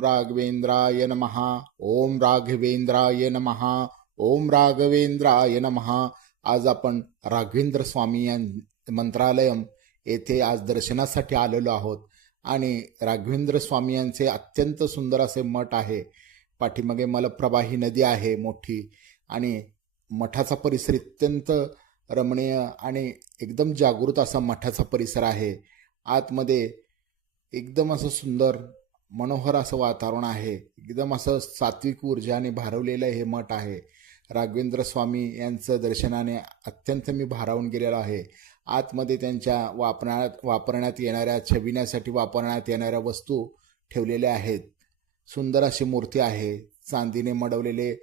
राघवेंद्राय नमः. ओम राघवेंद्राय नमः. ओम राघवेंद्राय नमः. आज आपण राघवेंद्र स्वामी मंत्रालयम येथे आज दर्शनासाठी आलेलो आहोत आणि राघवेंद्र स्वामी यांचे अत्यंत सुंदर असे मठ आहे. पाठीमागे मलप्रवाही नदी आहे मोठी आणि मठाचा परिसर अत्यंत रमणीय आणि एकदम जागृत असा मठाचा परिसर आहे. आतमध्ये एकदम असं सुंदर मनोहर असं वातावरण आहे. एकदम असं सात्विक ऊर्जाने भारवलेलं हे मठ आहे. राघवेंद्र स्वामी यांचं दर्शनाने अत्यंत मी भारावून गेलेलो आहे. आतमध्ये त्यांच्या वापरण्यात येणाऱ्या छबिण्यासाठी वापरण्यात येणाऱ्या वस्तू ठेवलेल्या आहेत. सुंदर अशी मूर्ती आहे. चांदीने मडवलेले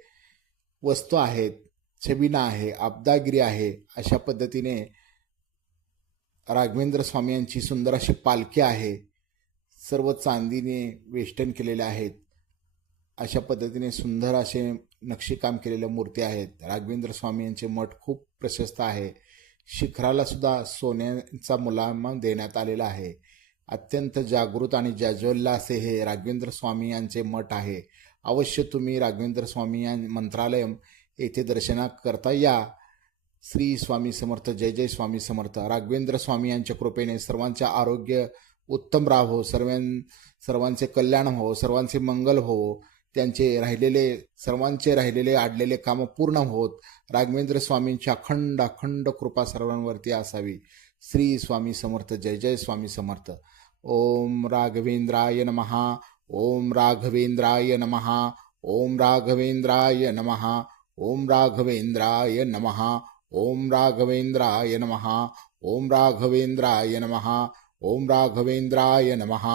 वस्तू आहेत. छबिना आहे, अब्दागिरी आहे. अशा पद्धतीने राघवेंद्र स्वामी यांची सुंदर अशी पालखी आहे. सर्व चांदीने वेष्टन केलेले आहेत. अशा पद्धतीने सुंदर असे नक्षीकाम केलेल्या मूर्ती आहेत. राघवेंद्र स्वामी यांचे मठ खूप प्रशस्त आहे. शिखराला सुद्धा सोन्याचा मुलाम देण्यात आलेला आहे. अत्यंत जागृत आणि जाज्वल्य असे हे राघवेंद्र स्वामी यांचे मठ आहे. अवश्य तुम्ही राघवेंद्र स्वामी मंत्रालयम येथे दर्शनाकरता या. श्री स्वामी समर्थ. जय जय स्वामी समर्थ. राघवेंद्र स्वामी यांच्या कृपेने सर्वांचे आरोग्य उत्तम राहो, सर्वांचे कल्याण हो, सर्वांचे मंगल हो, सर्वांचे राहिलेले आडलेले कामं पूर्ण होत. राघवेंद्र स्वामींची अखंड अखंड कृपा सर्वांवरती असावी. श्री स्वामी समर्थ. जय जय स्वामी समर्थ. ओम राघवेंद्राय नमः. ओम राघवेंद्राय नमः. ओम राघवेंद्राय नमः. ओम राघवेंद्राय नमः. ओम राघवेंद्राय नमः. ओम राघवेंद्राय नमः. ओम राघवेंद्राय नमः.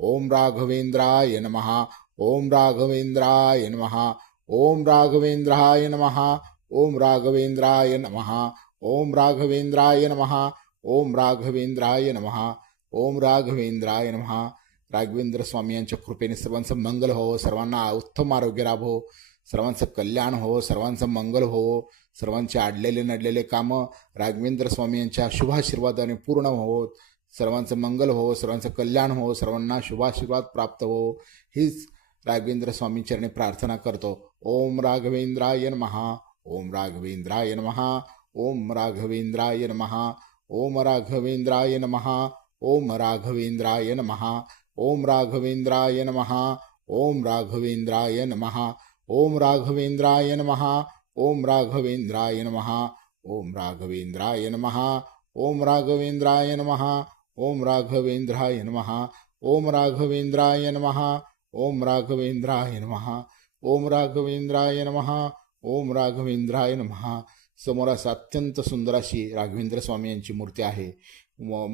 ओम राघवेंद्राय नमः. ओम राघवेंद्राय नमः. ओम राघवेंद्राय नमः. ओम राघवेंद्राय नमः. ओम राघवेंद्राय नमः. ओम राघवेंद्राय नमः. ओम राघवेंद्राय नमः. राघवेंद्र स्वामी यांच्या कृपेने सर्वांचं मंगल हो, सर्वांना उत्तम आरोग्य लाभो, सर्वांचं कल्याण हो, सर्वांचं मंगल हो, सर्वांचे आडलेले नडलेले कामं राघवेंद्र स्वामी यांच्या शुभाशीर्वादाने पूर्ण होत. सर्वांचं मंगल हो, सर्वांचं कल्याण हो, सर्वांना शुभाशीर्वाद प्राप्त हो, हीच राघवेंद्र स्वामी चरणी प्रार्थना करतो. ओम राघवेंद्राय नमः. ओम राघवेंद्राय नमः. ओम राघवेंद्राय नमः. ओम राघवेंद्राय नमः. ओम राघवेंद्राय नमः. ओम राघवेंद्राय नमः. ओम राघवेंद्राय नमः. ओम राघवेंद्राय नमः. ओम राघवेंद्राय नमः. ओम राघवेंद्राय नमः. ओम राघवेंद्राय नमः. ओम राघवेंद्राय नमः. ओम राघवेंद्राय नमः. ओम राघवेंद्राय नमः. ओम राघवेंद्राय नमः. ओम राघवेंद्राय नमः. समोर असं अत्यंत सुंदर अशी राघवेंद्र स्वामी यांची मूर्ती आहे.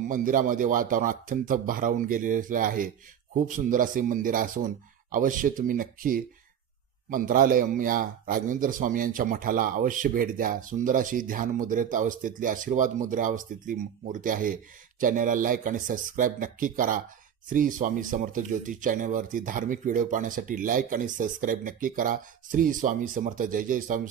मंदिरामध्ये वातावरण अत्यंत भारावून गेलेले आहे. खूप सुंदर असे मंदिर असून अवश्य तुम्ही नक्की मंत्रालयम या राघवेंद्र स्वामी यांच्या मठाला अवश्य भेट द्या. सुंदर अशी ध्यान मुद्रेत अवस्थेतली, आशीर्वाद मुद्रा अवस्थेतली मूर्ती आहे. चॅनलला लाईक आणि सबस्क्राईब नक्की करा. श्री स्वामी समर्थ ज्योतिष चॅनलवरती धार्मिक व्हिडिओ पाहण्यासाठी लाईक आणि सबस्क्राईब नक्की करा. श्री स्वामी समर्थ. जय जय स्वामी